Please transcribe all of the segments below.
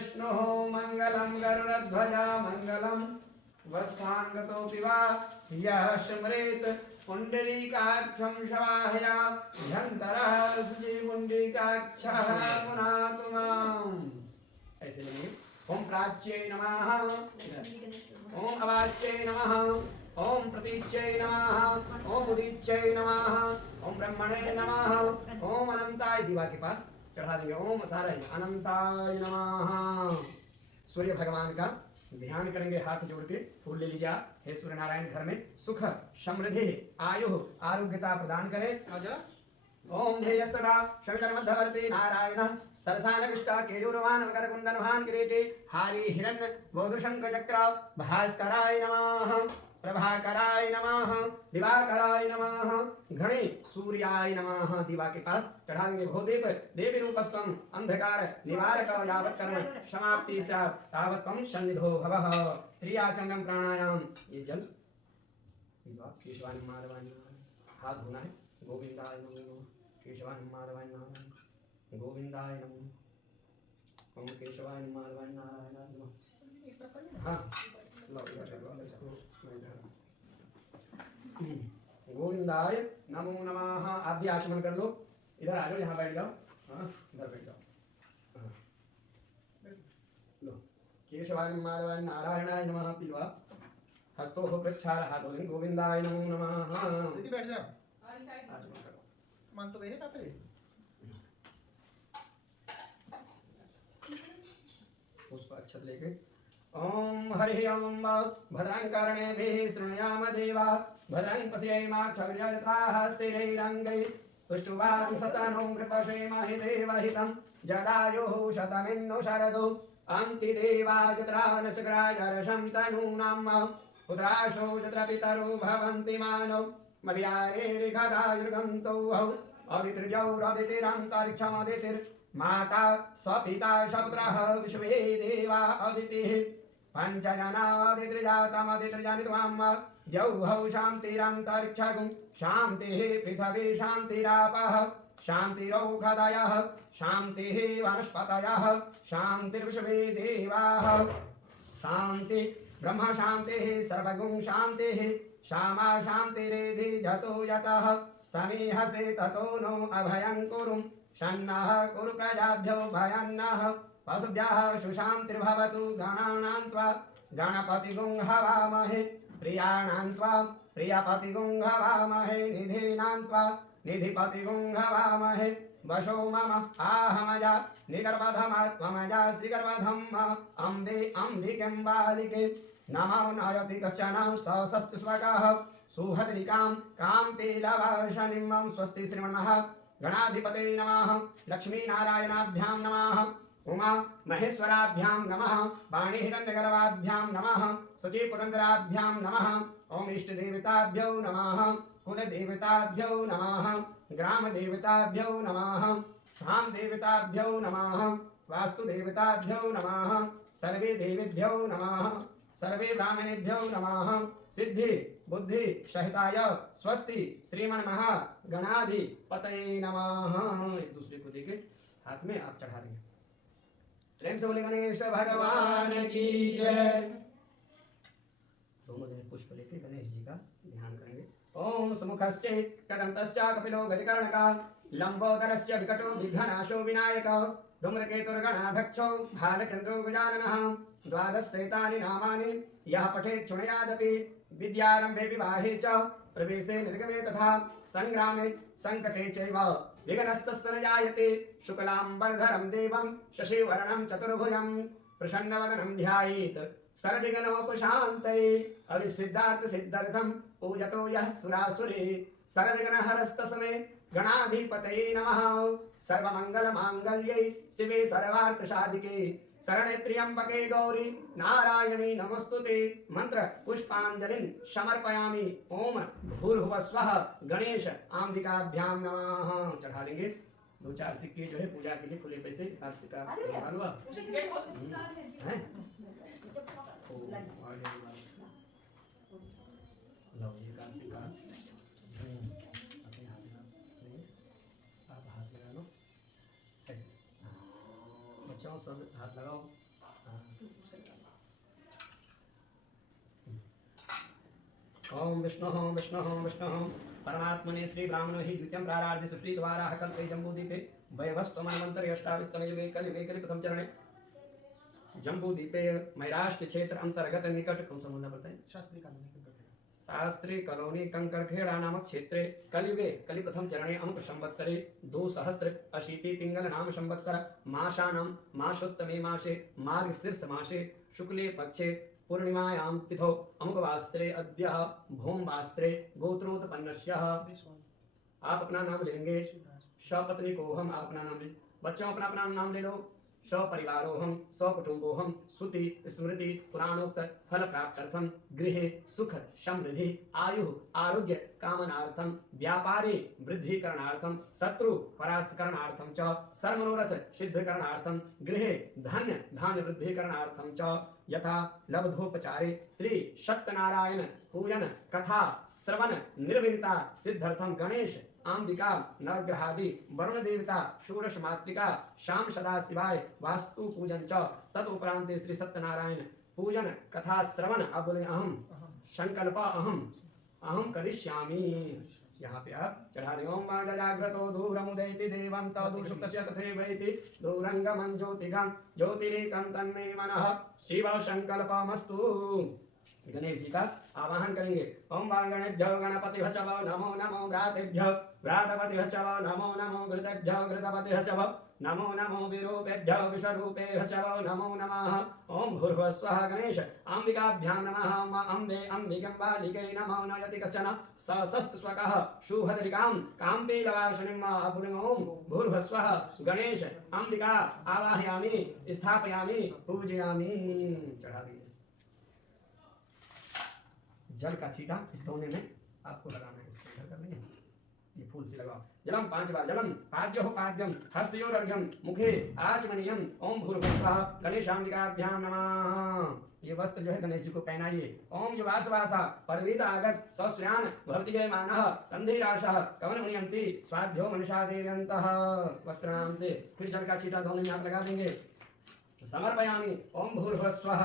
विष्णुः मङ्गलं गरुडध्वजा मङ्गलं वस्थाङ्गतोऽपि वा यः स्मरेत् पुण्डरीकाक्षं शवाहया ह्यन्तरः शुचि पुण्डरीकाक्षः पुनातु माम्। ऐसे लेंगे। ओम प्राच्यै नमः, ओम अवाच्यै नमः, ओम प्रतीच्यै नमः, ओम उदीच्यै नमः, ओम ब्रह्मणे नमः, ओम अनंताय दीवा के पास चढ़ा देंगे। ओम सारे अनंताय नमः। सूर्य भगवान का ध्यान करेंगे हाथ जोड़ के। फूल ले लीजिए आप। हे सूर्य नारायण घर में सुख समृद्धि आयु आरोग्यता प्रदान करें। ओम ध्येय सदा शमितर मध्यवर्ती नारायण सरसान विष्टा केयूरवान मकर कुंडनवान किरीटी हारी हिरण्य बोधुशंख चक्र भास्कराय नमः, प्रभाकराय नमः, दिवाकराय नमः, घणे सूर्याय नमः। दीवा के पास चढ़ा देंगे। भोदेव देवी रूपस्त्वं अंधकार निवारक यावत् कर्म समाप्ति स्यात् तावत् त्वं सन्निधो भवः। त्रियाचमनं प्राणायाम। ये जल केशवाय माधवाय हाथ धोना है। गोविंदाय नमो केशवाय माधवाय नारायण गोविंदाय नमो ओम केशवाय माधवाय नारायण नमो। हाँ गोविंदाय नमो नमः। आप भी आचमन कर लो। इधर आ जाओ, यहाँ बैठ जाओ। हाँ इधर बैठ जाओ। हाँ लो केशवाय माधवाय नारायणाय नमः पिलवा हस्तो हो प्रक्षाल हाथ धोलें। गोविंदाय नमो नमः। दीदी बैठ जाओ। आचमन करो। मान तो रहे काते पुष्प अक्षत लेके ओम हरि ओम भद्रं कर्णेभिः शृणुयाम देवा भद्रं पश्येमाक्षभिर्यजत्राः स्थिरैरङ्गैः पुष्टुवांसस्तनों नृपश्येमहि देवहितं जदायुः शतमिन्नु शरदो अन्ति देवाजत्रान् शुक्राजर्षं तनूनां पुत्राशो तत्र पितरो भवन्ति मानव मर्यादेर्घदायुर्गन्तौ अदितिर्जौरदितिरन्तरिक्षमदितिर्माता सपिता सपुत्रः विश्वे देवा अदितिः पञ्चजनादित्रिजातमदित्रिजनित्वां द्यौः शान्तिरन्तरिक्षगुं शान्तिः पृथिवी शान्तिरापः शान्तिरौषधयः शान्तिः वनस्पतयः शान्तिर्विश्वे देवाः शान्ति ब्रह्म शान्तिः सर्वगुं शान्तिः श्यामा शान्तिरेधि जतो यतः समीहसे ततो नो अभयं कुरुं शन्नः कुरु प्रजाभ्यो भयन्नः पशुभ्यः सुशान्तिर्भवतु गणानां त्वा गणपतिगुं हवामहे प्रियाणां त्वा प्रियपतिगुं हवामहे निधीनां त्वा निधिपतिगुं हवामहे वशो मम आहमजा निगर्भधमत्वमजा श्रीगर्भधम् अम्बे अम्बिकें बालिके नमो नयति कश्चन सस्तु स्वकः सुभद्रिकां कां पीलवर्षनिं स्वस्ति श्रीमन्नः गणाधिपते नमः लक्ष्मीनारायणाभ्यां नमः उमा महेश्वराभ्यां नमः वाणीहिरण्यगर्भाभ्यां नमः सचीपुरन्दराभ्यां नमः ओम इष्टदेवताभ्यो नमः कुलदेवताभ्यो नमः ग्रामदेवताभ्यो नमः स्थान देवताभ्यो नमः वास्तुदेवताभ्यो नमः सर्वे देवेभ्यो नमः सर्वे ब्राह्मणेभ्यो नमः सिद्धि बुद्धि सहिताय स्वस्ति श्रीमन्महा गणाधिपतये नमः। एक दूसरे को देके हाथ में आप चढ़ा देंगे। प्रेम से बोले गणेश भगवान की जय। दोनों जने पुष्प लेके गणेश जी का ध्यान करेंगे। ओम सुमुखश्चेत् कदन्तश्च कपिलो गजकर्णकः लंबोदरस्य विकटो विघ्ननाशो विनायकः धूम्रकेतुर्गणाध्यक्षो भालचन्द्रो गजाननः द्वादशैतानि नामानि यः पठेत् शृणुयादपि विद्यारम्भे विवाहे च प्रवेशे निर्गमे तथा संग्रामे संकटे चैव विघ्नस्तस्य न जायते। शुक्लाम्बरधरं देवं शशिवर्णं चतुर्भुजं प्रसन्नवदनं ध्यायेत् सर्वविघ्नोपशान्तये। अभिसिद्धार्थ सिद्ध्यर्थं पूजतो यः सुरासुरे सर्वविघ्नहरस्तस्मै गणाधिपतये नमः। सर्वमङ्गलमाङ्गल्ये शिवे सर्वार्थसाधिके शरणे त्र्यंबके गौरी नारायणी नमोस्तुते। मंत्र पुष्पांजलिं समर्पयामि। ओम भूर्भुवः स्वः गणेश आम्बिकाभ्यां नमः। चढ़ा देंगे। दो चार सिक्के जो है पूजा के लिए खुले पैसे हाथ सिक्का मालवा है। लो ये का सिक्का अपने हाथ में आप हाथ लगा लो ऐसे। बच्चों सब हाथ लगाओ। ओम विष्णु परमात्मने श्री ब्राह्मणो हि द्वितीयं प्रारार्धे सुश्री द्वारा कल्पे जम्बूदीपे वैवस्वमन्वन्तरे अष्टाविस्तमे युगे कलियुगे प्रथम चरणे जम्बूदीपे मैराष्ट्र क्षेत्र अंतर्गत निकट कौन सा मुद्दा पड़ता है? शास्त्री कॉलोनी कंकरखेड़ा नामक क्षेत्रे कलियुगे कलि प्रथम चरणे अमुक संवत्सरे 2080 पिंगल नाम संवत्सर मासानां मासोत्तमे मासे मार्गशीर्ष मासे शुक्ले पक्षे पूर्णिमायां तिथौ अमुकवासरे अद्य भौमवासरे गोत्रोत्पन्नस्य। आप अपना नाम लेंगे। सपत्नी को हम आप अपना नाम ले, बच्चों अपना अपना नाम ले लो। सपरिवारोहम सकुटुम्बोहम श्रुति स्मृति पुराणोक्त फल प्राप्त्यर्थम गृहे सुख समृद्धि आयु आरोग्य कामनार्थम व्यापारे वृद्धिकरणार्थम शत्रु परास्तकरणार्थम च सर्वमनोरथ सिद्धकरणार्थम गृहे धन्य धान्य वृद्धिकरणार्थम च यथा लब्धोपचारे श्री सत्यनारायण पूजन कथा श्रवण निर्विघ्नता सिद्धर्थम गणेश अंबिका नवग्रहादि वरुण देवता षोडश मातृका शाम सदा शिवाय वास्तु पूजन च तदुपरांते श्री सत्यनारायण पूजन कथा श्रवण। आप बोले अहम संकल्प अहम करिष्यामि। यहाँ पे आप चढ़ा रहे ओम जाग्रतो दूरमुदैति देवं तदुषुप्तस्य तथैवैति दूरंगमं ज्योतिगं ज्योतिरेकं तन्मे मनः शिव संकल्पमस्तु। गणेश जी का आवाहन करेंगे। ओम गणेभ्यो गणपति भस्व नमो नमो व्रातेभ्यो व्रातपतिभ्यो नमो नमो घृतेभ्यो घृतपतिभ्यो नमो नमो विरूपेभ्यो विश्वरूपे भस्व नमो नमः। ओम भूर्भुवः स्वः गणेश अंबिकाभ्यां नमः अम्बे अंबिकम्बालिके नमो नयति कश्चन सशस्तु स्वकः शुभद्रिकां काम्पीलवासनिम्। ओम भूर्भुवः स्वः गणेश अंबिका आवाहयामि स्थापयामि पूजयामि। चढ़ा दिए। जल का छींटा इस कोने में आपको लगाना है। इसको कर लेंगे, ये फूल से लगाओ। जलम 5 बार जलम पाद्यो पाद्यम हस्तयोरर्घ्यम मुखे आचमनीयम। ओम भूर्भुवः गणेशाम्बिकाभ्यां नमः। ये वस्त्र जो है गणेश जी को पहनाइए। ओम युवासवासा परवीत आगत सस्यान भक्तिजयमानः कंधीराशः कवन मुनियन्ति स्वाध्यो मनसा देव्यन्तः वस्त्रान्ते। फिर जल का छींटा दोनों में आप लगा देंगे। समर्पयामि। ओम भूर्भुवः स्वः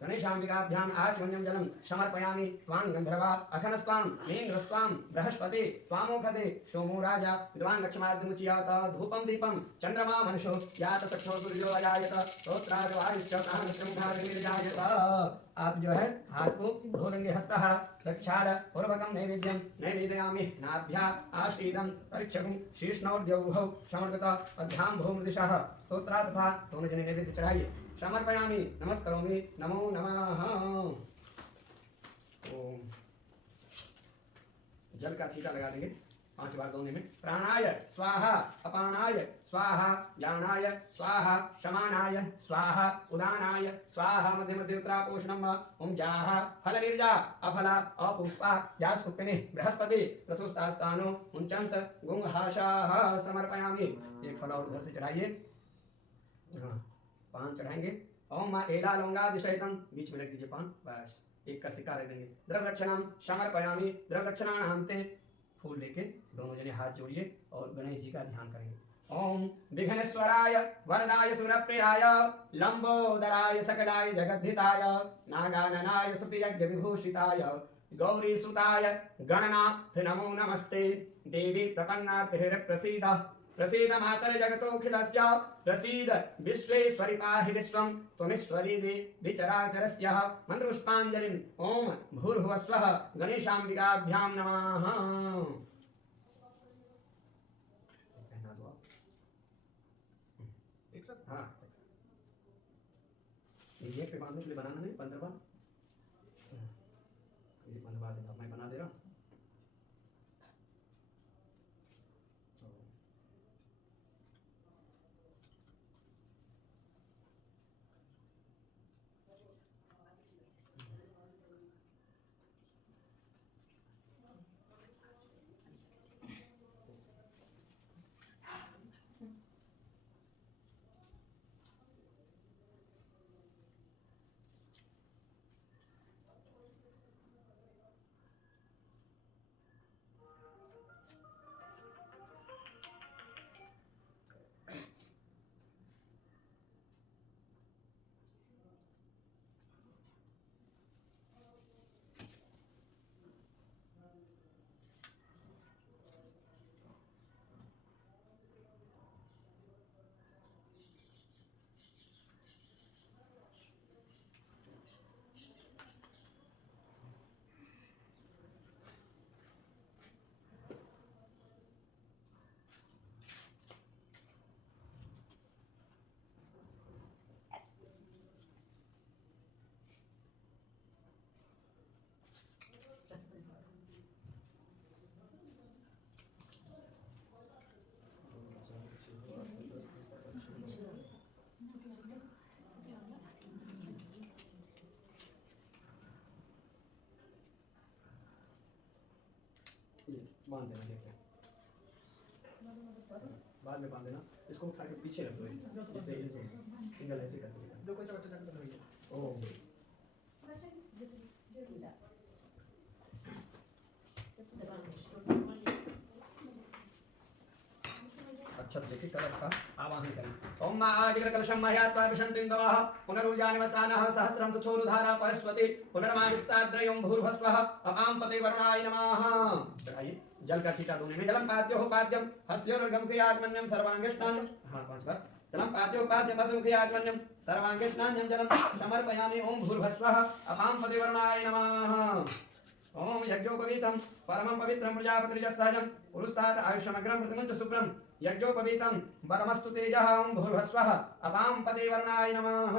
गणेशाम्बिकाभ्याम् आचमन्यं जलं समर्पयामि। त्वां गन्धर्वा अखनस्त्वां नीन्द्रस्त्वां बृहस्पति त्वामोखते सोमो राजा विद्वान् लक्ष्माद्यमुच्यत धूपं दीपं चन्द्रमा मनुषो यात चक्षो सूर्यो अजायत स्तोत्राजवायुश्च प्राणश्रमधारिर्जायत। आप जो है हाथ को धो लेंगे। हस्तः प्रक्षाल पूर्वकं नैवेद्यं नैवेदयामि। नाभ्या आशीदं परीक्षकं शीर्ष्णोर्द्यौः समर्पित अध्यां भूमदिशः स्तोत्रा तथा दोनों जने नैवेद्य चढ़ाइए। समर्पयामि नमस्करोमि नमो नमः। ओम जल का छींटा लगा देंगे 5 बार दोनों में। प्राणाय स्वाहा अपानाय स्वाहा यानाय स्वाहा शमानाय स्वाहा उदानाय स्वाहा मध्य मध्य उत्तरापोषणम। ओम जाः फल निर्जा अफला अपुष्पा जास्पुप्पिने बृहस्पति प्रसुस्तास्तानो मुंचंत गुंहाशाः समर्पयामि। एक फल और उधर से चढ़ाइए। 5 चढ़ाएंगे। ओम मां एला लौंगादि सहितम बीच में रख दीजिए 5। बस एक का सिक्का रख देंगे। द्रव्यदक्षिणां समर्पयामि। द्रव्यदक्षिणानान्ते फूल लेके दोनों जने हाथ जोड़िए और गणेश जी का ध्यान करेंगे। ओम विघ्नेश्वराय वरदाय सुरप्रियाय लंबोदराय सकलाय जगद्धिताय नागाननाय स्तुतियज्ञ विभूषिताय गौरीसुताय गणनाथ नमो नमस्ते। देवी प्रपन्नार्तिः प्रसीद प्रसीद मातर जगतोऽखिलस्य प्रसीद विश्वेश्वरि पाहि विश्वं त्वमीश्वरी देवी चराचरस्य। मंत्रपुष्पाञ्जलिम्। ओम भूर्भुवः स्वः गणेशाम्बिकाभ्यां नमः। एक साथ हाँ ये पे बांधने के लिए बनाना है 15 बार। ये 15 बार मैं बना दे रहा हूँ। बांध देना, देखते हैं बाद में बांध देना। इसको उठा के पीछे रख दो, इससे सिंगल ऐसे कर दो। जो कोई सा बच्चा जाकर है ओ अच्छा देखिए कलश का आवाहन करें। ओम आजिग्र कलशम मह्यात्वा विशंतिं दवाः पुनरुजा निवसानः सहस्रं तुछोरुधारा परस्वती पुनर्माविस्ताद्रयं भूर्भस्वः अपां पते वरुणाय नमः। चढ़ाइए जल का छींटा दोने में। जलम पाद्यो पाद्यम हस्योर्गम के आत्मन्यम सर्वांगेष्णान। हाँ 5 बार। जलम पाद्यो पाद्यम हस्योर्गम के आत्मन्यम सर्वांगेष्णान्यम जलम समर्पयामि। ओम भूर्भस्वः अपां पते वरुणाय नमः। ओम यज्ञोपवीतं परमं पवित्रं प्रजापतिर्यः सहजं पुरुस्तात् आयुष्यमग्रं प्रतिमुञ्च शुभ्रं यज्ञोपवीतं परमस्तु तेजः। ओम भूर्भस्वः अपां पते वरुणाय नमः।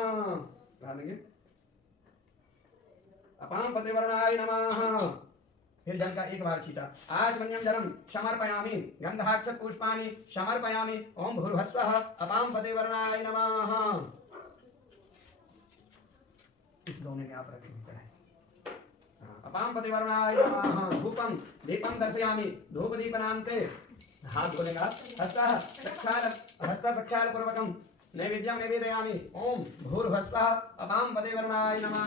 अपां पते वरुणाय नमः। फिर जल का एक बार छीटा। आचमन्यं जलम समर्पयामि गंधाक्ष पुष्पाणि समर्पयामि। ओम भूर्भस्वः अपां पते वरुणाय नमः। इस दोने में आप रखें चढ़ाए। अपां पते वरुणाय नमः। धूपं दीपं दर्शयामि धूपदीपनान्ते। हाथ धोने का हस्त प्रक्षाल पूर्वकं नैवेद्यं निवेदयामि। ओम भूर्भस्वः अपां पते वरुणाय नमः।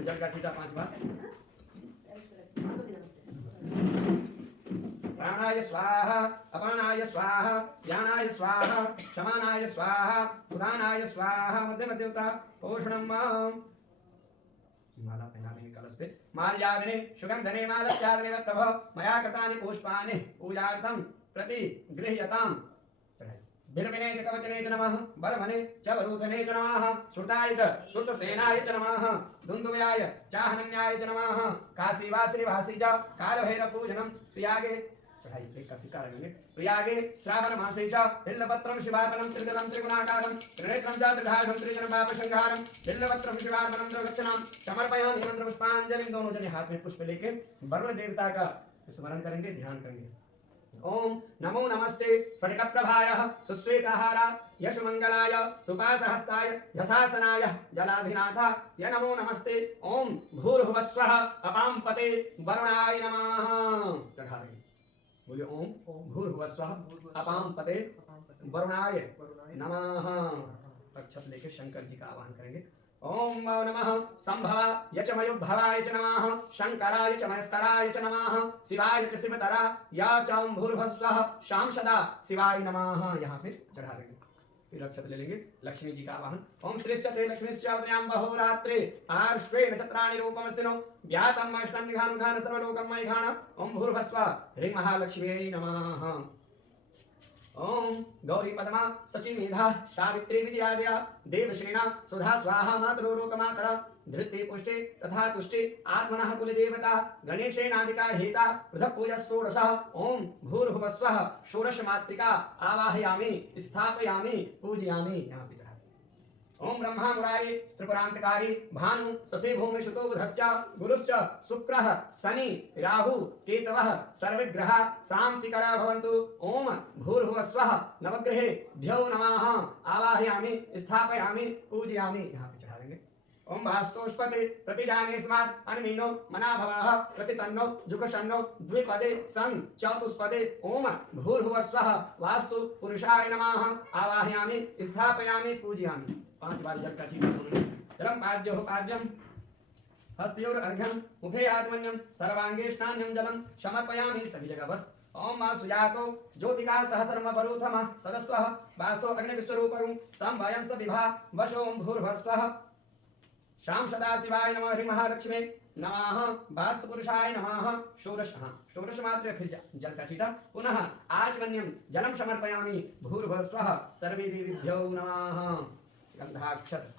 जल का छीटा 5 बार। प्राणाय स्वाहा अपानाय स्वाहा ज्ञानाय स्वाहा शमानाय स्वाहा उदानाय स्वाहा। मध्य मध्यता पोषणं मां। माला पहना देंगे कलश पे। माल्यादने सुगंधने मालत्यादने प्रभ मया कृतानि पुष्पाणि पूजार्थं प्रति गृह्यताम्। बिलविने च कवचने च नमः बरमने च वरूथने च नमः श्रुताय च श्रुतसेनाय च नमः दुन्दुभयाय चाहनन्याय च नमः काशीवासिनिवासी च कालभैरवपूजनं प्रियागे। चढ़ाइए कसिका रंगे। प्रियागे श्रावण मासे च बिल्लपत्रं शिवार्पणं त्रिदलं त्रिगुणाकारं त्रिनेत्रं च त्रिधारं त्रिजनपापसंहारं बिल्लपत्रं शिवार्पणं द्रवक्षणां समर्पयामि मंत्रपुष्पांजलिं। दोनों जने हाथ में पुष्प लेके वरुण देवता का स्मरण करेंगे, ध्यान करेंगे। ओम नमो नमस्ते स्फटिकप्रभाय सुश्वेतहारा यशुमंगलाय सुपासहस्ताय झसासनाय जलाधिनाथ य नमो नमस्ते। ओम भूर्भुवस्वः अपां पते वरुणाय नमः। चढ़ा देंगे। बोलिए ओम भूर्भुवस्वः अपां पते वरुणाय नमः। अक्षत लेके शंकर जी का आवाहन करेंगे। ओम नमः संभवाय च मयुर्भवाय च नमः शंकराय च मयस्कराय च नमः शिवाय च शिवतरा या च भूर्भुवस्वः शाम सदा शिवाय नमः। यहाँ पे चढ़ा देंगे। फिर अक्षत ले लेंगे। लक्ष्मी जी का आवाहन। ओम श्रीश्चते लक्ष्मीश्चावत्र्यां बहोरात्रे आर्श्वे नक्षत्राणि रूपमस्तिनो व्यातं मष्टं निघान घान सर्वलोकं मयघान। ओम भूर्भुवस्वः ह्रीं महालक्ष्म्यै नमः। ओम गौरी पद्मा सची मेधा सावित्री विद्यादया देवश्रेणा सुधा स्वाहा मातरोरोक मातरा धृति पुष्टि तथा तुष्टि आत्मनः कुलदेवता गणेशेनादिका हेता पृथक् पूजा षोडशः। ओम भूर्भुवस्वः षोडश मातृका आवाहयामि स्थापयामि पूजयामि। यहाँ पे ओम ब्रह्मा मुरारी त्रिपुरांतकारी भानु शशि भूमि सुतो बुधश्च गुरुश्च शुक्रः शनि राहु केतवः सर्वग्रह शांतिकरा भवन्तु। ओम भूर्भुवस्वः नवग्रहेभ्यो नमः आवाहयामि स्थापयामि पूजयामि। यहाँ पे चढ़ा देंगे। ओम वास्तुष्पते प्रतिजानेस्मात् अन्मीनो मना भवः प्रतितन्नो जुगशन्नो द्विपदे सं चतुष्पदे। ओम भूर्भुवस्वः वास्तु पुरुषाय नमः आवाहयामि स्थापयामि पूजयामि। 5 बार जल का छींटा। जलम पाद्यो पाद्यम हस्तयोर अर्घ्यम मुखे आत्मन्यम सर्वांगे स्नान्यम जलम समर्पयामि। सभी जगह बस। ओम मा सुजातो ज्योतिका सहस्रम परुथम सदस्वः वासो अग्नि विश्वरूपं संभयं स विभा वशो भूर्भुवस्वः शाम सदा शिवाय नमः। ह्रीं महालक्ष्मी नमः वास्तु पुरुषाय नमः। षोडश मात्र। फिर जल का छींटा। पुनः आचमन्यम जलम समर्पयामि भूर्भुवस्वः सर्वे देवीभ्यो नमः। गंधाक्षत।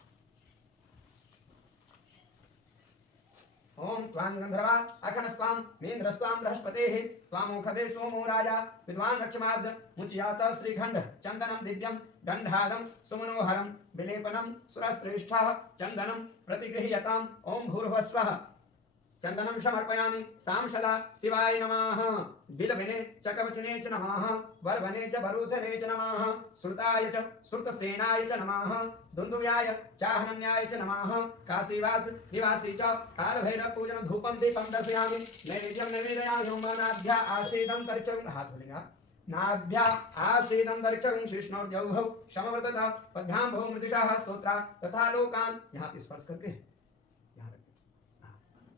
ओम त्वां गंधर्वा अखनस्त्वां मेन्द्रस्त्वां बृहस्पतेः त्वामोखदे सोमो राजा विद्वान् रक्षमाद्य मुच्यत श्रीखंड चंदनं दिव्यं गंधादं सुमनोहरं विलेपनं सुरश्रेष्ठः चंदनं प्रतिगृह्यताम्। ओम भूर्भुवस्वः चंदनं समर्पयामि सांशदा शिवाय नमः बिलवने च कवचने च नमः वरवने च वरुथने च नमः श्रुताय च श्रुतसेनाय च नमः दुन्दुव्याय चाहनन्याय च नमः काशीवास निवासी च कालभैरव पूजन धूपं दीपं दर्शयामि नैवेद्यं निवेदयामि होमानाभ्या आशीदं तर्चं हाथ धुलेगा नाभ्या आशीदं दर्शं शिष्णोर्जौभौ समवर्तता पद्भ्यां भौ मृदुषाः स्तोत्रा तथा लोकान् यहाँ स्पर्श करके यहाँ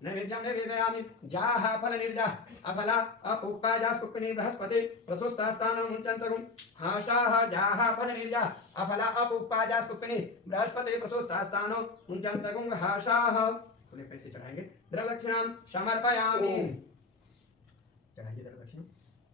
नैवेद्यं निवेदयामि जाः फल निर्जा अफला अपुक्पाजास् पुक्कनी बृहस्पति प्रसुस्तास्तानं मुञ्चन्तगुं हाशाः जाः फल निर्जा अफला अपुक्पाजास् पुक्कनी बृहस्पति प्रसुस्तास्तानं मुञ्चन्तगुं हाशाः खुले पैसे चढ़ाएंगे द्रवदक्षिणां समर्पयामि चढ़ाइए द्रवदक्षिणा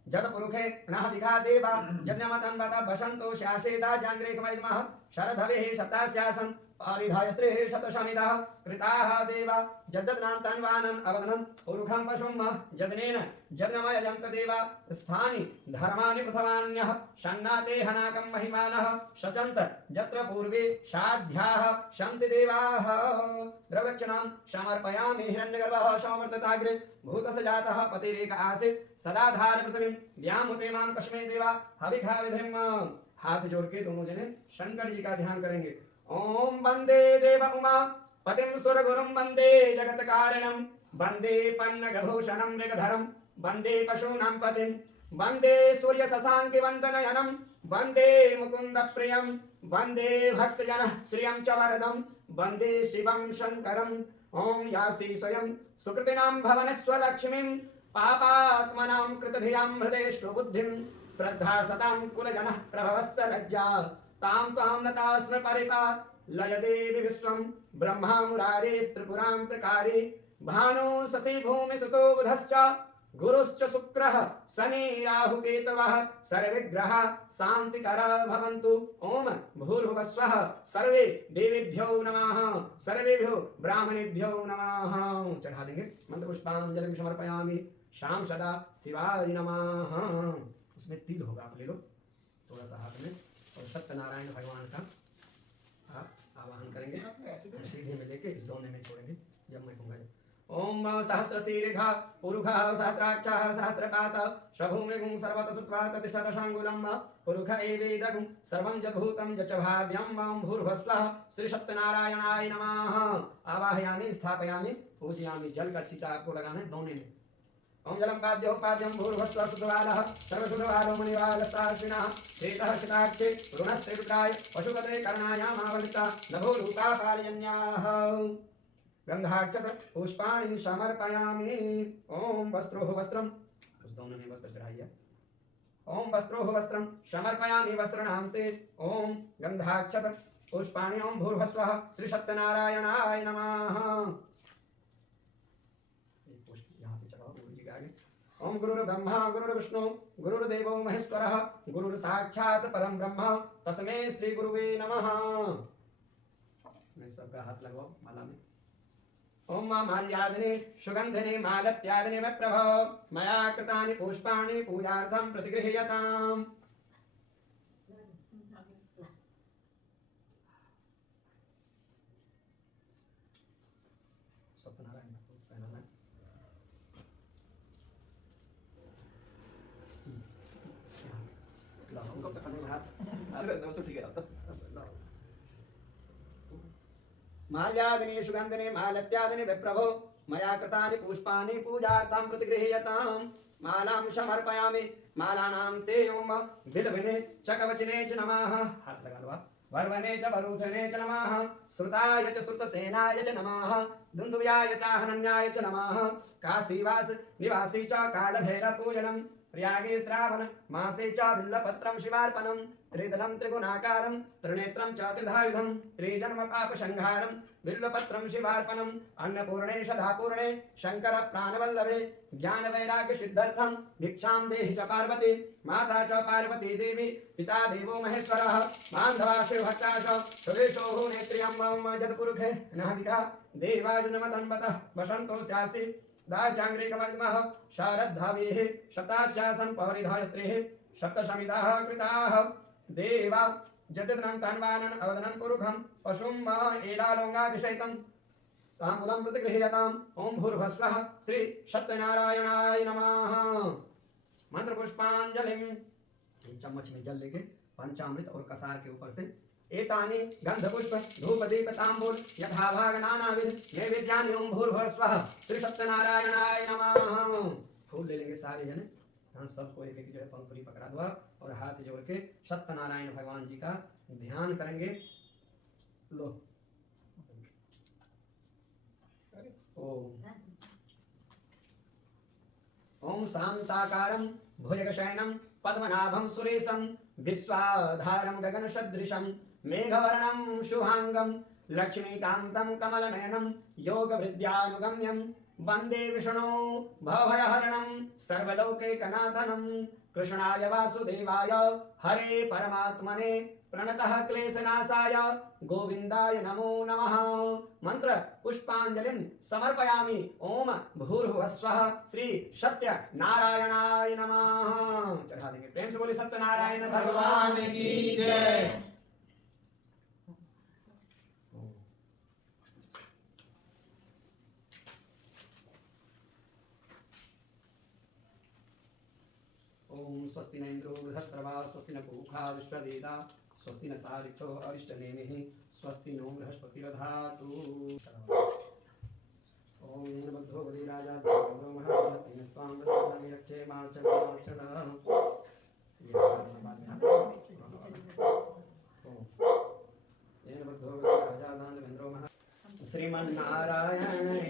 जद पुरुखे नः दिखा देवा जन्यमतं वद बसन्तो शासेदा जाङ्ग्रेखमैद्मः शरधवेः शतास्यासन् पारिधाय स्त्रीः शतशमिदः कृताः देवा जद्दनान्तन्वानम् अवदनम् उरुखं पशुम् जदनेन जन्मयजन्त देवा स्थानि धर्माणि पृथवान्यः शन्नाते हनाकं महिमानः शचन्त यत्र पूर्वे साध्याः शन्ति देवाः द्रवदक्षिणां समर्पयामि हिरण्यगर्भः समवर्तताग्रे भूतसजातः पतिरेक आसीत् सदाधार पृथ्वीं व्यामुते मां कस्मै देवा हविखा विधिं हाथ जोड़ के दोनों जने शंकर जी का ध्यान करेंगे ओम वंदे देव उमा पतिं सुरगुरुं वंदे जगत कारणं वंदे पन्नगभूषणं मृगधरं वंदे पशूनां पतिं वंदे सूर्य शशांकि वंदनयनं वंदे मुकुंद प्रियं वंदे भक्तजन श्रियं च वरदं वंदे शिवं शंकरं ओम यासी स्वयं सुकृतिनां भवनस्वलक्ष्मीं पापात्मनां कृतधियां हृदयेषु बुद्धिं श्रद्धा सतां कुलजनः प्रभवस्य लज्जा तां त्वां नतास्म परिपालय देवि विश्वं ब्रह्मा मुरारेस्त्रिपुरान्तकारी भानु शशि भूमिसुतो बुधश्च गुरुश्च शुक्रः शनि राहुकेतवः सर्वविग्रहाः शान्तिकराः भवन्तु ओम भूर्भुवस्वः सर्वे देवेभ्यो नमः सर्वेभ्यो ब्राह्मणेभ्यो नमः चढ़ा देंगे मंत्र पुष्पांजलि समर्पयामि शाम सदा शिवाय नमः उसमें तिल होगा आप ले लो थोड़ा सा हाथ में और सत्यनारायण भगवान का आप आवाहन करेंगे सीधे में लेके इस दोने में छोड़ेंगे जब मैं कहूँगा ओम सहस्रशीर्घ पुरुखः सहस्राक्षः सहस्रपातः स्वभूमिगुं सर्वतः सुत्वा ततिष्ठदशाङ्गुलं पुरुख एवेदगुं सर्वं यद्भूतं यच्च भाव्यं मां भूर्भुवस्वः श्री सत्यनारायणाय नमः आवाहयामि स्थापयामि पूजयामि जल का छींटा आपको लगाना है दोने में ओम जलम पाद्योपाद्यम भूर्भुवस्वः सुतवालः सर्वसुतवालो मुनिवालस्तार्षिणः श्वेतः शिताक्षे ऋणस्ते रुद्राय पशुपते कर्णायामावलिता नभोरूपा पालयन्याः गंधाक्षत पुष्पाणि समर्पयामि ओम वस्त्रोः वस्त्रम उस दोनों में वस्त्र चढ़ाइए ओम वस्त्रोः वस्त्रम समर्पयामि वस्त्रणान्ते ओम गंधाक्षत पुष्पाणि ओम भूर्भुवस्वः श्री सत्यनारायणाय नमः ओम गुरुर्ब्रह्मा गुरुर्विष्णु गुरुर्देवो महेश्वरः गुरुर्साक्षात् परम ब्रह्म तस्मै श्री गुरुवे नमः इसमें सबका हाथ लगाओ माला में ओम माल्यादिने सुगंधिने मालत्यादिने विप्रभो मया कृतानि पुष्पाणि पूजार्थं प्रतिगृह्यताम् सत्यनारायण पहनाना माल्यादिने सुगंधिने मालत्यादिने विप्रभो मया कृतानि पुष्पाणि पूजार्थं प्रतिगृह्यताम् मालां समर्पयामि मालानां ते ओम बिलविने च कवचिने च नमः हाथ लगा लो वर्वने च वरुथने च नमः श्रुताय च श्रुतसेनाय च नमः दुन्दुव्याय च हनन्याय च नमः काशीवास निवासी च कालभैरव पूजनम् प्रयागे श्रावण मासे च बिल्लपत्रं शिवार्पणं त्रिदलं त्रिगुणाकारं त्रिनेत्रं च त्रिधायुधं त्रिजन्म पापसंहारं बिल्वपत्रं शिवार्पणम् अन्नपूर्णे सदापूर्णे शंकर प्राणवल्लभे ज्ञानवैराग्य सिद्ध्यर्थं भिक्षां देहि च पार्वती माता च पार्वती देवी पिता देवो महेश्वरः बान्धवा शिवभक्ता च सुरेशोः नेत्र्यं जतपुरुखे नाविका देवाजनमदन्वतः वसन्तो स्यासि दाजाङ्ग्रिकमज्मः शारद्धावेः शतास्यासन् पौरिधाय स्त्रीः सप्तशमिदाः कृताः देवा जतिद्रं तन्वानन् अवदनं पुरुखं पशुं एलालोङ्गादिशयितं ताम्बूलं प्रतिगृह्यताम्। ओम भूर्भुवस्वः श्री सत्यनारायणाय नमः। मंत्र पुष्पांजलिं। चम्मच में जल लेके पंचामृत और कसार के ऊपर से एतानि गंधपुष्प धूप दीप तांबूल यथाभाग नानाविध नैवेद्यानि ओम भूर्भुवस्वः श्री सत्यनारायणाय नमः। फूल ले लेंगे सारे जने। हाँ, सबको एक एक जो है पंखुड़ी पकड़ा दो और हाथ जोड़ के सत्यनारायण भगवान जी का ध्यान करेंगे। लो ओम शांताकारं भुजगशयनं पद्मनाभं सुरेशं विश्वाधारं गगनसदृशं मेघवर्णं शुभांगं लक्ष्मीकान्तं कमलनयनं योगवृद्ध्यानुगम्यं वन्दे विष्णु भवभयहरणं सर्वलोकैकनाथनं कृष्णाय वासुदेवाय हरे परमात्मने प्रणतः क्लेशनाशाय गोविंदाय नमो नमः। मंत्र पुष्पांजलिं समर्पयामि। ओम भूर्भुवस्वः श्री सत्य नारायणाय नमः। चढ़ा देंगे। प्रेम से बोले सत्यनारायण भगवान की जय। ओम स्वस्ति न इंद्रो बृहस्पतिर्वा स्वस्ति न पूषा विश्ववेदा स्वस्ति न सारिथो अरिष्टनेमिः स्वस्ति नो बृहस्पतिर्दधातु। ओम बद्धो बलि राजा ब्रह्मः स्वाम वृत्तानि रक्षे माचल माचल। बद्धो बलि राजा दानवेंद्रो महा। श्रीमन्नारायण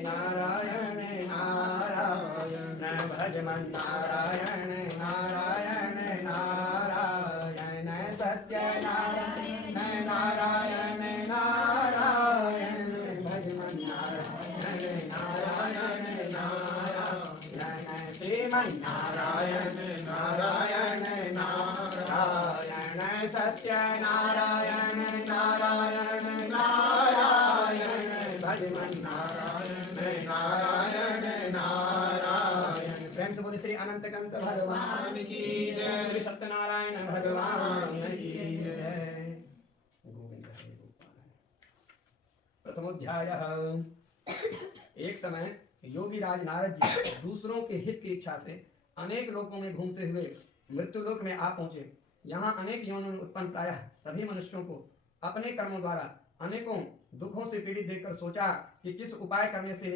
नारायण नारायण भजमन्नारायण नारायण नारायण सत्यनारायण नारायण नारायण भजमन्नारायण नारायण नारायण श्रीमन्नारायण नारायण नारायण सत्यनारायण नारायण नारायण भजमन्नारायण नारायण नारायण। प्रेम से बोले श्री अनंतकंत भगवान की जय। श्री सत्यनारायण भगवान की जय। गोविंद हरे गोपाल। प्रथमोध्यायः। एक समय योगी राज नारद जी दूसरों के हित की इच्छा से अनेक लोकों में घूमते हुए मृत्युलोक में आ पहुंचे। यहाँ अनेक योनियों में उत्पन्न प्रायः सभी मनुष्यों को अपने कर्मों द्वारा अनेकों दुखों से पीड़ित देखकर सोचा कि किस उपाय करने से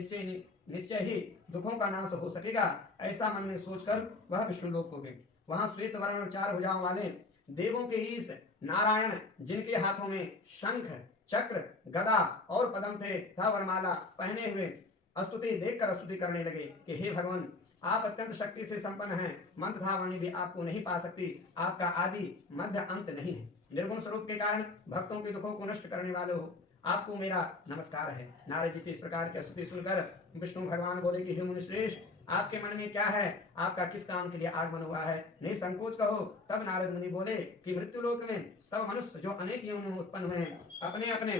निश्चय ही दुखों का नाश हो सकेगा। ऐसा मन में सोचकर वह विष्णुलोक को गए। वहां श्वेत वर्ण और 4 भुजाओं वाले देवों के ईश नारायण, जिनके हाथों में शंख चक्र गदा और पद्म थे तथा वरमाला पहने हुए स्तुति देखकर स्तुति करने लगे कि हे भगवान, आप अत्यंत शक्ति से संपन्न हैं। मंत्र तथा वाणी भी आपको नहीं पा सकती। आपका आदि मध्य अंत नहीं है। निर्गुण स्वरूप के कारण भक्तों के दुखों को नष्ट करने वाले हो, आपको मेरा नमस्कार है। नारद जी से इस प्रकार की स्तुति सुनकर विष्णु भगवान बोले कि हे मुनिश्रेष्ठ, आपके मन में क्या है? आपका किस काम के लिए आगमन हुआ है? नहीं संकोच कहो। तब नारद मुनि बोले कि मृत्युलोक में सब मनुष्य जो अनेक योनियों में उत्पन्न हुए हैं, अपने अपने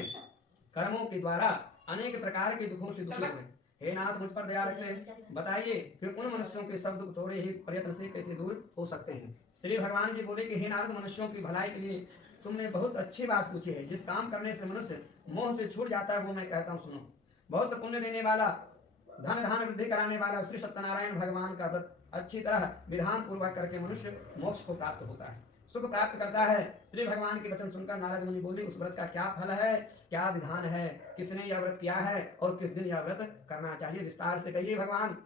कर्मों के द्वारा अनेक प्रकार के दुखों से दुखी हुए। हे नाथ, मुझ पर दया रखते बताइए कि उन मनुष्यों के सब दुख थोड़े ही प्रयत्न से कैसे दूर हो सकते हैं। श्री भगवान जी बोले कि हे नारद, मनुष्यों की भलाई के लिए तुमने बहुत अच्छी बात पूछी है। जिस काम करने से मनुष्य मोह से छूट जाता है वो मैं कहता हूँ, सुनो। बहुत पुण्य देने वाला, धन धान वृद्धि कराने वाला श्री सत्यनारायण भगवान का व्रत अच्छी तरह विधान पूर्वक करके मनुष्य मोक्ष को प्राप्त होता है, सुख प्राप्त करता है। श्री भगवान के वचन सुनकर नारद मुनि बोले, उस व्रत का क्या फल है, क्या विधान है, किसने यह व्रत किया है और किस दिन यह व्रत करना चाहिए, विस्तार से कहिए भगवान।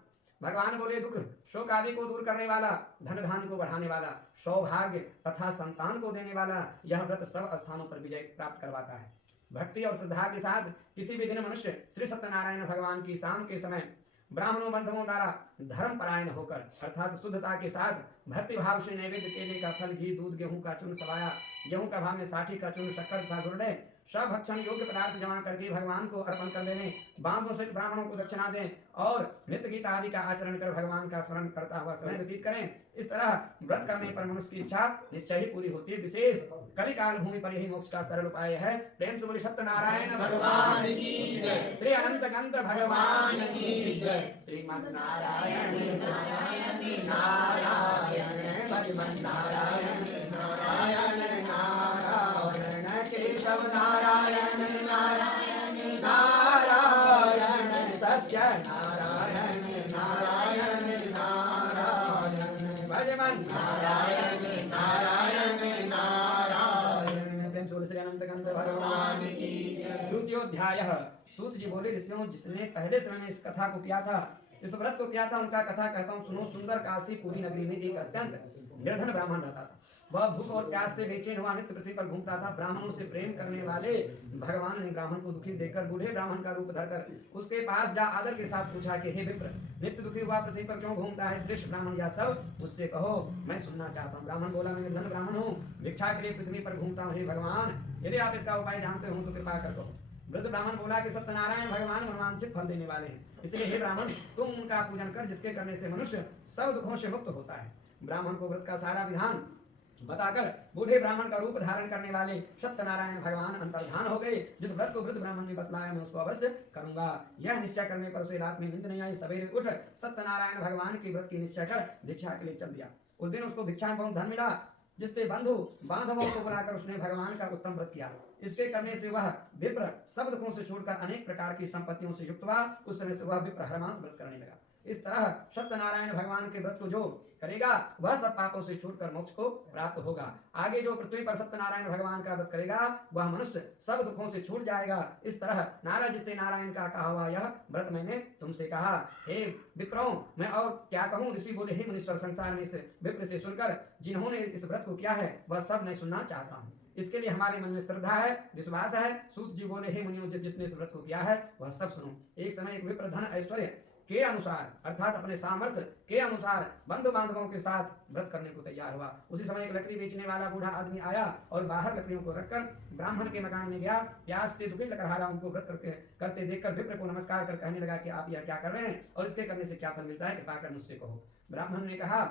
भगवान बोले, दुख शोक आदि को दूर करने वाला, धन धान को बढ़ाने वाला, सौभाग्य तथा संतान को देने वाला यह व्रत सब स्थानों पर विजय प्राप्त करवाता है। भक्ति और श्रद्धा के साथ किसी भी दिन मनुष्य श्री सत्यनारायण भगवान की शाम के समय ब्राह्मणों बंधुओं द्वारा धर्म परायण होकर अर्थात शुद्धता के साथ भक्ति भाव से नैवेद्य केले का फल, घी, दूध, गेहूं का चूर्ण, सवाया गेहूं का भाव में, साठी का चूर्ण, शक्कर तथा गुड़ सब भक्षण योग्य पदार्थ जमा करके भगवान को अर्पण कर देने, बांधों से ब्राह्मणों को दक्षिणा दें और नित्य गीता आदि का आचरण कर भगवान का स्मरण करता हुआ समय व्यतीत करें। इस तरह व्रत करने पर मनुष्य की इच्छा निश्चय ही पूरी होती है। विशेष कलिकाल भूमि पर यही मोक्ष का सरल उपाय है। प्रेम से बोले सत्यनारायण भगवान की जय। श्री अनंत कंत भगवान की जय। श्रीमन नारायण नारायण नारायण भगवान नारायण नारायण नारायण केशव नारायण नारायण नारायण अनंतकंद भगवान की जय। द्वितीयोध्यायः। सूत जी बोले, ऋषियों, जिसने पहले समय में इस कथा को किया था, इस व्रत को किया था, उनका कथा कहता हूँ सुनो। सुंदर काशी पूरी नगरी में एक अत्यंत निर्धन ब्राह्मण रहता था। वह भूख और प्यास से बेचैन हुआ नित्य पृथ्वी पर घूमता था। ब्राह्मणों से प्रेम करने वाले भगवान ने ब्राह्मण को दुखी देखकर बूढ़े ब्राह्मण का रूप धरकर उसके पास जा आदर के साथ पूछा कि हे विप्र, नित्य दुखी हुआ पृथ्वी पर क्यों घूमता है? श्रेष्ठ ब्राह्मण यह सब मुझसे कहो, मैं सुनना चाहता हूँ। ब्राह्मण बोला, मैं निर्धन ब्राह्मण हूँ, भिक्षा के लिए पृथ्वी पर घूमता हूँ। हे भगवान, यदि आप इसका उपाय जानते हो तो कृपा कर कहो। वृद्ध ब्राह्मण बोला कि सत्यनारायण भगवान मनोवांछित फल देने वाले हैं, इसलिए हे ब्राह्मण, तुम उनका पूजन कर, जिसके करने से मनुष्य सब दुखों से मुक्त होता है। ब्राह्मण को व्रत का सारा विधान बताकर बूढ़े ब्राह्मण का रूप धारण करने वाले सत्यनारायण भगवान अंतर्धान हो गए। जिस व्रत को वृद्ध ब्राह्मण ने बतलाया, मैं उसको अवश्य करूंगा। यह निश्चय करने पर उसे रात में नींद नहीं आई। सवेरे उठ सत्यनारायण भगवान के व्रत की निश्चय कर भिक्षा के लिए चल दिया। उस दिन उसको भिक्षा में बहुत धन मिला, जिससे बंधु बांधवों को बुलाकर उसने भगवान का उत्तम व्रत किया। इसके करने से वह विप्र सब दुखों से छोड़कर अनेक प्रकार की संपत्तियों से युक्त हुआ। उस समय से वह विप्र हरमास व्रत करने लगा। इस तरह सत्यनारायण भगवान के व्रत को जो करेगा वह सब पापों से छूटकर मोक्ष को प्राप्त होगा। आगे जो पृथ्वी पर सत्यनारायण भगवान का व्रत करेगा वह मनुष्य सब दुखों से छूट जाएगा। इस तरह नारद जिससे नारायण का कहा हुआ यह व्रत मैंने तुमसे कहा। हे विप्रों, मैं और क्या कहूँ? ऋषि बोले, हे मुनीश्वर, संसार में इस विप्र से सुनकर जिन्होंने इस व्रत को किया है वह सब मैं सुनना चाहता हूँ। इसके लिए हमारे मन में श्रद्धा है, विश्वास है। सूत जी बोले, हे मुनियों, जिसने इस व्रत को किया है वह सब सुनो। एक समय एक विप्र धन ऐश्वर्य के अनुसार अर्थात अपने सामर्थ्य के अनुसार बंधु बांधवों के साथ व्रत करने को तैयार हुआ। उसी समय एक लकड़ी बेचने वाला बूढ़ा आदमी आया और बाहर लकड़ियों को रखकर ब्राह्मण के मकान में गया। प्यास से दुखी लकड़हारा उनको व्रत करते देखकर विप्र को नमस्कार कर कहने लगा कि आप यह क्या कर रहे हैं और इसके करने से क्या फल मिलता है, कृपा कर मुझसे कहो। ब्राह्मण ने कहा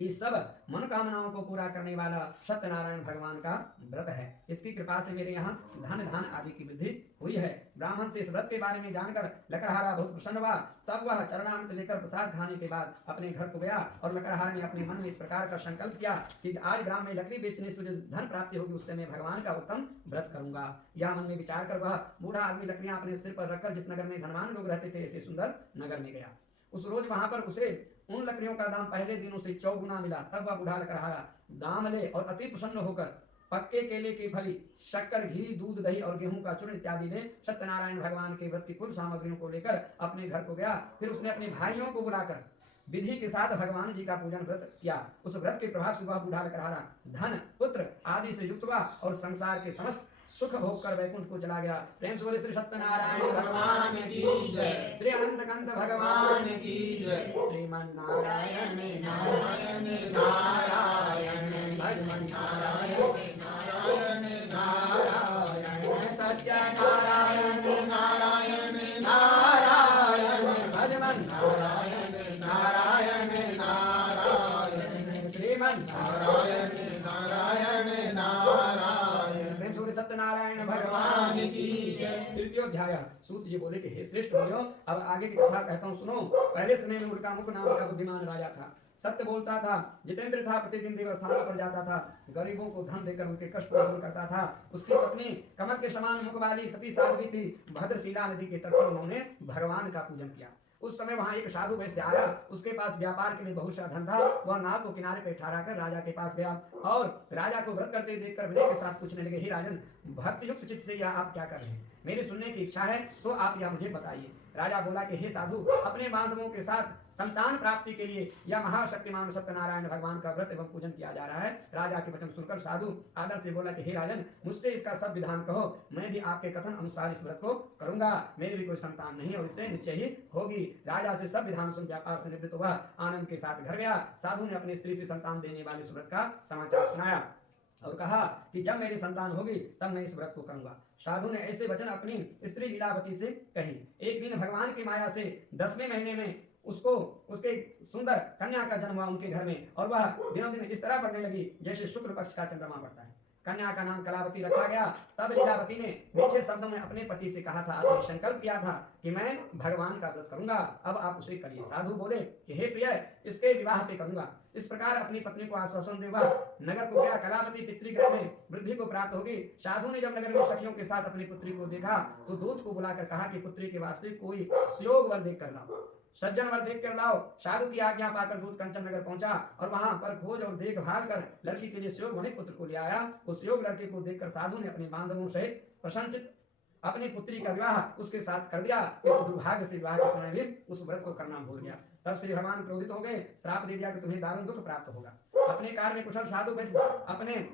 कि सब मनोकामनाओं को पूरा करने वाला सत्यनारायण भगवान का व्रत है। इसकी कृपा से मेरे यहाँ धन धान आदि की वृद्धि हुई है। ब्राह्मण से इस व्रत के बारे में जानकर लकड़हारा बहुत प्रसन्न हुआ। तब वह चरणामृत लेकर प्रसाद खाने के बाद अपने घर को गया और लकड़हारा ने अपने मन में इस प्रकार का संकल्प किया कि आज ग्राम में लकड़ी बेचने से जो धन प्राप्ति होगी उससे मैं भगवान का उत्तम व्रत करूंगा। यह मन में विचार कर वह बूढ़ा आदमी लकड़ियां अपने सिर पर रखकर जिस नगर में धनवान लोग रहते थे ऐसे सुंदर नगर में गया। उस रोज वहां पर उसे उन लकड़ियों का दाम पहले दिनों से 4 गुना मिला। तब वह बूढ़ा लकड़हारा दाम ले और अति प्रसन्न होकर पक्के केले की फली, शक्कर, घी, दूध, दही और गेहूं का चूर्ण इत्यादि ले सत्यनारायण भगवान के व्रत की कुल सामग्रियों को लेकर अपने घर को गया। फिर उसने अपने भाइयों को बुलाकर विधि के साथ भगवान जी का पूजन व्रत किया। उस व्रत के प्रभाव से वह बूढ़ा लकड़हारा धन, पुत्र आदि से युक्त हुआ और संसार के समस्त सुख भोग कर वैकुंठ को चला गया। प्रेम से बोले श्री सत्यनारायण भगवान की जय, श्री अनंतकंद भगवान की जय, श्रीमन नारायण नारायण नारायण भगवान नारायण नारायण नारायण सत्यनारायण नारायण नारायण भगवान नारायण नारायण नारायण श्रीमन नारायण नारायण नारायण। सत्यनारायण भगवान की जय। तृतीयोध्याय। सूत जी बोले कि हे श्रेष्ठ मुनियों, अब आगे की कथा कहता हूँ सुनो। पहले समय में उल्कामुख नाम का बुद्धिमान राजा था। सत्य बोलता था, जितेंद्र था, प्रतिदिन देवस्थानों पर जाता था, गरीबों को धन देकर उनके कष्ट को दूर करता था। उसकी पत्नी कमल के समान मुख वाली सती साध्वी थी। भद्रशिला नदी के तट पर उन्होंने भगवान का पूजन किया। उस समय वहां एक साधु वैश्य आया। उसके पास व्यापार के लिए बहुत सा धन था। वह नाव को किनारे पे ठहरा कर राजा के पास गया और राजा को व्रत करते देखकर विनय के साथ पूछने लगे, हे राजन, भक्ति युक्त चित्त से यह आप क्या कर रहे हैं? मेरी सुनने की इच्छा है, सो आप यह मुझे बताइए। राजा बोला कि हे साधु, अपने बांधवों के साथ संतान प्राप्ति के लिए यह महाशक्तिमान सत्यनारायण भगवान का व्रत एवं पूजन किया जा रहा है। राजा के वचन सुनकर साधु आदर से बोला कि हे राजन, मुझसे इसका सब विधान कहो, मैं भी आपके कथन अनुसार इस व्रत को करूंगा। मेरी भी कोई संतान नहीं और इससे निश्चय ही होगी। राजा से सब विधान सुन व्यापार से निवृत्त हुआ, आनंद के साथ घर गया। साधु ने अपनी स्त्री से संतान देने वाले इस व्रत का समाचार सुनाया और कहा कि जब मेरी संतान होगी तब मैं इस व्रत को करूंगा। साधु ने ऐसे वचन अपनी स्त्री लीलावती से कही। एक दिन भगवान की माया से 10वें महीने में उसको उसके सुंदर कन्या का जन्म हुआ उनके घर में और वह दिनों दिन इस तरह बढ़ने लगी जैसे शुक्ल पक्ष का चंद्रमा बढ़ता है। कन्या का नाम कलावती रखा गया। तब लीलावती ने मीठे शब्दों में अपने पति से कहा था, आपने संकल्प किया था कि मैं भगवान का व्रत करूंगा, अब आप उसे करिए। साधु बोले कि हे प्रिय, इसके विवाह पे करूंगा। इस प्रकार अपनी पत्नी को आश्वासन दे वह नगर को गया। कलावती पितृगृह में वृद्धि को प्राप्त होगी। साधु ने जब नगर में सखियों के साथ अपनी पुत्री को देखा तो दूत को बुलाकर कहा कि पुत्री के वास्ते कोई सुयोग वर देख कर लाओ। सज्जन वर देख कर लाओ। साधु की आज्ञा पाकर दूत कंचन नगर पहुंचा और वहां पर खोज और देखभाल कर लड़की के लिए सुयोग वणिक पुत्र को ले आया। उस योग लड़के को देखकर साधु ने अपने बांधवों सहित प्रसन्नचित अपनी पुत्री का विवाह उसके साथ कर दिया। दुर्भाग्य से विवाह के समय भी उस व्रत को करना भूल गया। तब श्री भगवान क्रोधित हो गए, श्राप दे दिया कि तुम्हें दारुण दुख प्राप्त होगा। अपने कार्य में कुशल साधु वैश्य अपने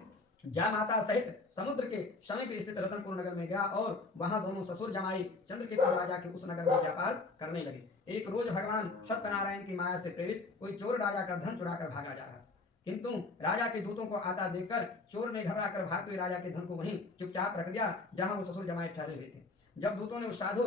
जामाता सहित समुद्र के समीप स्थित रतनपुर नगर में गया और वहां दोनों ससुर जमाई चंद्रकेतु राजा के उस नगर में व्यापार करने लगे। एक रोज भगवान सत्यनारायण की माया से प्रेरित कोई चोर राजा का धन चुराकर भागा जा रहा, किंतु राजा के दूतों को आता देखकर चोर ने घबराकर भागते हुए राजा के धन को वहीं चुपचाप रख दिया जहां वो ससुर जमाई ठहरे हुए थे। जब दूतों ने उस साधु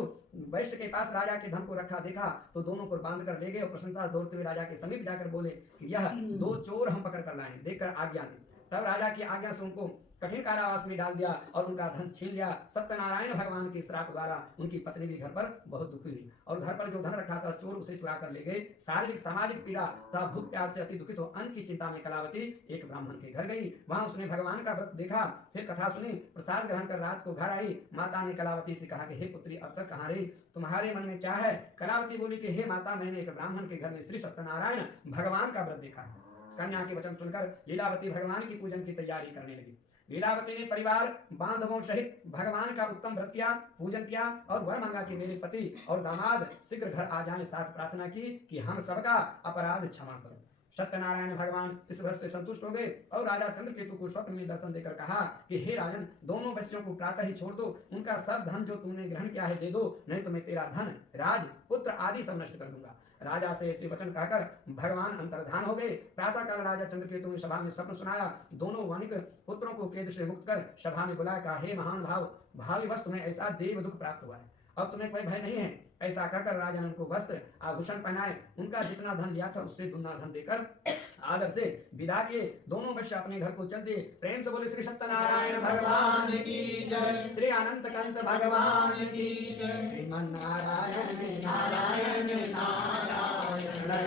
वैश्य के पास राजा के धन को रखा देखा तो दोनों को बांध कर ले गए और प्रशंसा दौड़ते हुए राजा के समीप जाकर बोले कि यह दो चोर हम पकड़ कर लाए, देखकर आज्ञा दी। तब राजा की आज्ञा से उनको कठिन कारावास में डाल दिया और उनका धन छीन लिया। सत्यनारायण भगवान के श्राप द्वारा उनकी पत्नी भी घर पर बहुत दुखी हुई और घर पर जो धन रखा था चोर उसे चुरा कर ले गए। शारीरिक सामाजिक पीड़ा तथा भूख प्यास से अति दुखित हो अन्न की चिंता में कलावती एक ब्राह्मण के घर गई। वहां उसने भगवान का व्रत देखा, फिर कथा सुनी, प्रसाद ग्रहण कर रात को घर आई। माता ने कलावती से कहा कि हे पुत्री, अब तक कहाँ रही, तुम्हारे मन में क्या है? कलावती बोली कि हे माता, मैंने एक ब्राह्मण के घर में श्री सत्यनारायण भगवान का व्रत देखा है। कन्या के वचन सुनकर लीलावती भगवान की पूजन की तैयारी करने लगी। लीलावती ने परिवार बांधवों सहित भगवान का उत्तम व्रत किया, पूजन किया और वर मांगा कि मेरे पति और दामाद शीघ्र घर आ जाएं। साथ प्रार्थना की कि हम सबका अपराध क्षमा करो। सत्यनारायण भगवान इस व्रत से संतुष्ट हो गए और राजा चंद्रकेतु को स्वप्न में दर्शन देकर कहा कि हे राजन, दोनों वैश्यों को प्रातः ही छोड़ दो, उनका सब धन जो तुमने ग्रहण किया है दे दो, नहीं तो मैं तेरा धन, राज, पुत्र आदि सब नष्ट कर दूंगा। राजा से ऐसे वचन कहकर भगवान अंतर्धान हो गए। प्रातः काल राजा चंद्रकेतु ने सभा में स्वप्न सुनाया। दोनों वणिक पुत्रों को कैद से मुक्त कर सभा में बुलाया, कहा हे महान भावी वस्त, तुम्हें ऐसा देव दुख प्राप्त हुआ है, अब तुम्हें कोई भय नहीं है। ऐसा कहकर राजा ने उनको वस्त्र आभूषण पहनाए, उनका जितना धन लिया था उससे दुगना धन देकर आदर से विदा किए। दोनों वैश्य अपने घर को चल दिए। प्रेम से बोले श्री सत्यनारायण भगवान की जय, श्री अनंत कंत भगवान की जय, श्रीमन नारायण नारायण नारायण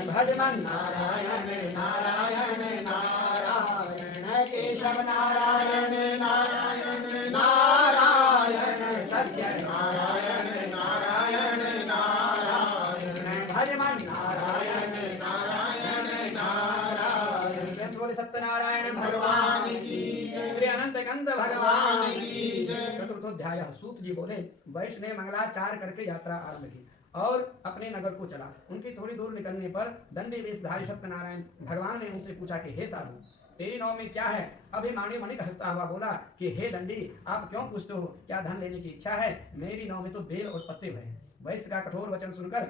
भजमन नारायण नारायण नारायण केशव नारायण नारायण नारायण सत्य नारायण नारायण नारायण भजमन नारायण नारायण नारायण। बोले सत्यनारायण भगवान की जय, श्री अनंत कंद भगवान की जय। चतुर्थोध्याय। सूत जी बोले, वैश्य ने मंगलाचार करके यात्रा आरंभ की और अपने नगर को चला। उनकी थोड़ी दूर निकलने पर दंडी वेशधारी सत्यनारायण भगवान ने उनसे पूछा कि हे साधु, तेरी नाव में क्या है? अभिमानी मणिक हंसता हुआ बोला कि हे दंडी, आप क्यों पूछते हो? क्या धन लेने की इच्छा है? मेरी नाव में तो बेल और पत्ते भरे हैं। वैश्य का कठोर वचन सुनकर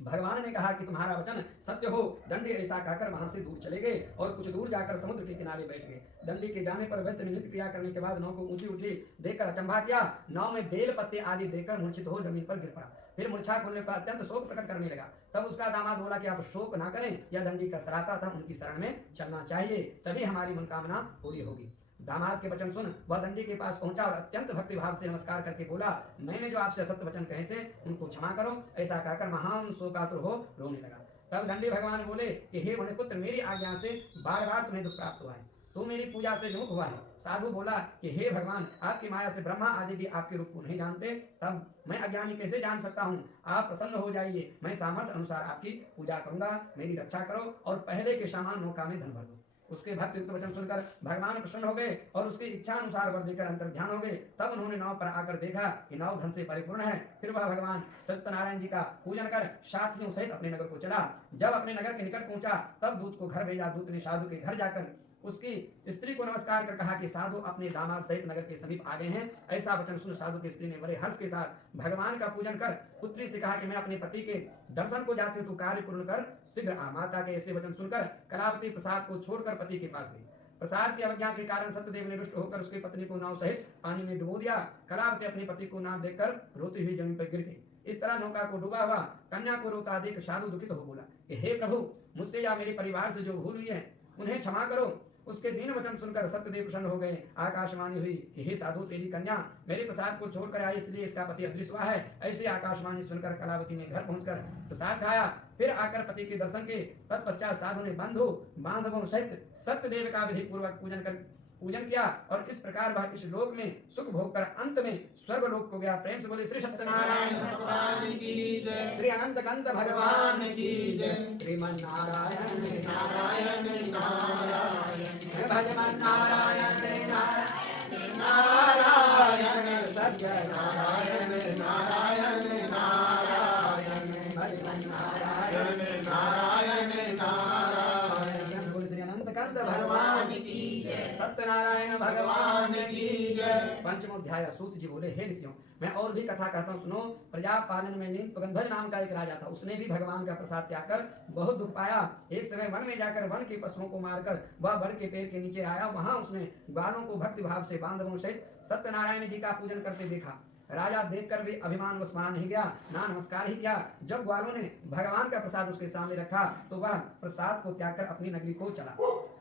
भगवान ने कहा कि तुम्हारा वचन सत्य हो। दंडी ऐसा कहकर वहां से दूर चले गए और कुछ दूर जाकर समुद्र के किनारे बैठ गए। दंडी के जाने पर वैश्य ने नृत्य क्रिया करने के बाद नाव को ऊंची ऊंची देखकर अचंभा किया। नाव में बेल पत्ते आदि देखकर मूर्छित हो जमीन पर गिर पड़ा। फिर मूर्छा खोलने पर अत्यंत शोक प्रकट करने लगा। तब उसका दामाद बोला कि आप शोक ना करें, यह दंडी का श्राप था, उनकी शरण में चलना चाहिए, तभी हमारी मनोकामना पूरी होगी। दामाद के वचन सुन वह दंडी के पास पहुंचा और अत्यंत भक्तिभाव से नमस्कार करके बोला, मैंने जो आपसे असत्य वचन कहे थे उनको क्षमा करो। ऐसा कहकर महान शोकातुर हो रोने लगा। तब दंडी भगवान बोले कि हे मणिपुत्र, मेरी आज्ञा से बार बार तुम्हें दुख प्राप्त हुआ है, तू मेरी पूजा से विमुख हुआ है। साधु बोला कि हे भगवान, आपकी माया से ब्रह्मा आदि भी आपके रूप को नहीं जानते, तब मैं अज्ञानी कैसे जान सकता हूँ? आप प्रसन्न हो जाइए, मैं सामर्थ्य अनुसार आपकी पूजा करूंगा, मेरी रक्षा करो और पहले के समान नौका में धन भर दो। उसके भक्तियुक्त वचन सुनकर भगवान प्रसन्न हो गए और उसकी इच्छा अनुसार वर देकर अंतर ध्यान हो गए। तब उन्होंने नाव पर आकर देखा कि नाव धन से परिपूर्ण है। फिर वह भगवान सत्यनारायण जी का पूजन कर साथियों सहित अपने नगर को चला। जब अपने नगर के निकट पहुंचा तब दूत को घर भेजा। दूत ने साधु के घर जाकर उसकी स्त्री को नमस्कार कर कहा कि साधु अपने दामाद सहित नगर के समीप आ गए हैं। ऐसा वचन सुन साधु की स्त्री ने बड़े हर्ष के साथ भगवान का पूजन कर पुत्री से कहा कि मैं अपने पति के दर्शन को जाती हूँ, तू कार्य पूर्ण कर शीघ्र आ। माता के ऐसे वचन सुनकर कलावती प्रसाद को छोड़कर पति के पास गई। प्रसाद की अवज्ञा के कारण सत्यदेव ने रुष्ट होकर उसकी पत्नी को नाव सहित पानी में डुबो दिया। कलावती अपने पति को ना देखकर रोती हुई जमीन पर गिर गई। इस तरह नौका को डूबा हुआ कन्या को रोता देख साधु दुखित हो बोला कि हे प्रभु, मुझसे या मेरे परिवार से जो भूल हुई है उन्हें क्षमा करो। उसके दीन वचन सुनकर सत्यदेव प्रसन्न हो गए। आकाशवाणी हुई कि हे साधु, तेरी कन्या मेरे प्रसाद को छोड़कर आई, इसलिए इसका पति अदृश्य हुआ है। ऐसे आकाशवाणी सुनकर कलावती ने घर पहुंचकर प्रसाद खाया। फिर आकर पति के दर्शन के तत्पश्चात साधु ने बंधु बांधवों सहित सत्यदेव का विधि पूर्वक पूजन कर पूजन किया और इस प्रकार वह इस लोक में सुख भोग कर अंत में स्वर्ग लोक को गया। प्रेम से बोले श्री सत्यनारायण भगवान की जय, श्री अनंत कंत भगवान की जय, श्रीमन नारायण नारायण नारायण भजमन नारायण नारायण नारायण सत्य नारायण नारायण नारायण भजमन नारायण नारायण नारायण बोले श्री अनंत कंत भगवान की जय, सत्यनारायण भगवान की जय। पंचमोध्याय सूत जी बोले हे ऋषियों, मैं और भी कथा कहता हूँ सुनो। प्रजापालन में नील पगंधज नाम का एक राजा था। उसने भी भगवान का प्रसाद त्याग कर बहुत दुख पाया। एक समय वन में जाकर वन के पशुओं को मारकर वह बड़ के पेड़ के नीचे आया। वहां उसने ग्वालों को भक्ति भाव से बांधवों सहित सत्यनारायण जी का पूजन करते देखा। राजा देखकर भी अभिमान वश वहां नहीं गया, ना नमस्कार ही किया। जब ग्वालों ने भगवान का प्रसाद उसके सामने रखा तो वह प्रसाद को त्याग कर अपनी नगरी को चला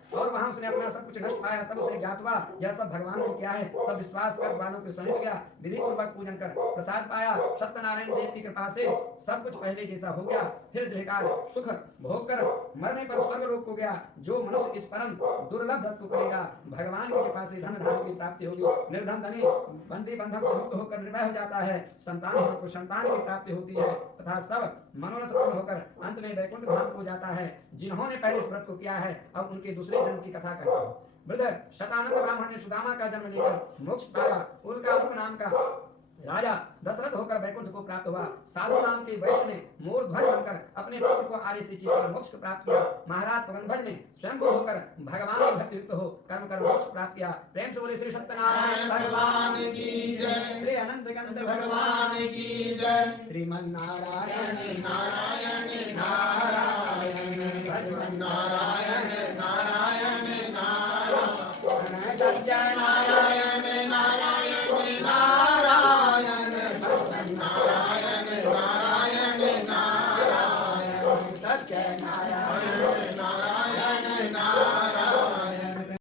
और वहां उसने अपना सब कुछ नष्ट पाया। तब उसे ज्ञात हुआ यह सब भगवान ने किया है। तब विश्वास कर ग्वालों के समीप गया, विधि पूर्वक पूजन कर प्रसाद पाया। सत्यनारायण देव की कृपा से सब कुछ पहले जैसा हो गया। फिर दीर्घकाल सुख भोग कर मरने पर स्वर्ग लोक को गया। जो मनुष्य इस परम दुर्लभ व्रत को करेगा, भगवान की कृपा से धन धान्य की प्राप्ति होगी। निर्धन धनी बंदी बंधक से मुक्त होकर निर्भय हो जाता है। संतान को संतान की प्राप्ति होती है तथा सब मनोरथ पूर्ण होकर अंत में वैकुंठ धाम को जाता है। जिन्होंने पहले इस व्रत को किया है अब उनके दूसरे जन्म की कथा करता हूँ। वृद्ध शतानंद ब्राह्मण ने सुदामा का जन्म लेकर मोक्ष पाया। उनका मुख नाम का राजा दशरथ होकर वैकुंठ को प्राप्त हुआ। साधु नाम के वैश्य ने मोरध्वज बनकर अपने पुत्र को आर्य से जीतकर मोक्ष को प्राप्त किया। महाराज पगंधज ने स्वयं होकर भगवान में भक्ति युक्त हो कर्म कर मोक्ष प्राप्त किया। प्रेम से बोले श्री सत्यनारायण भगवान की जय, श्री अनंत कंत भगवान की जय, श्रीमन नारायण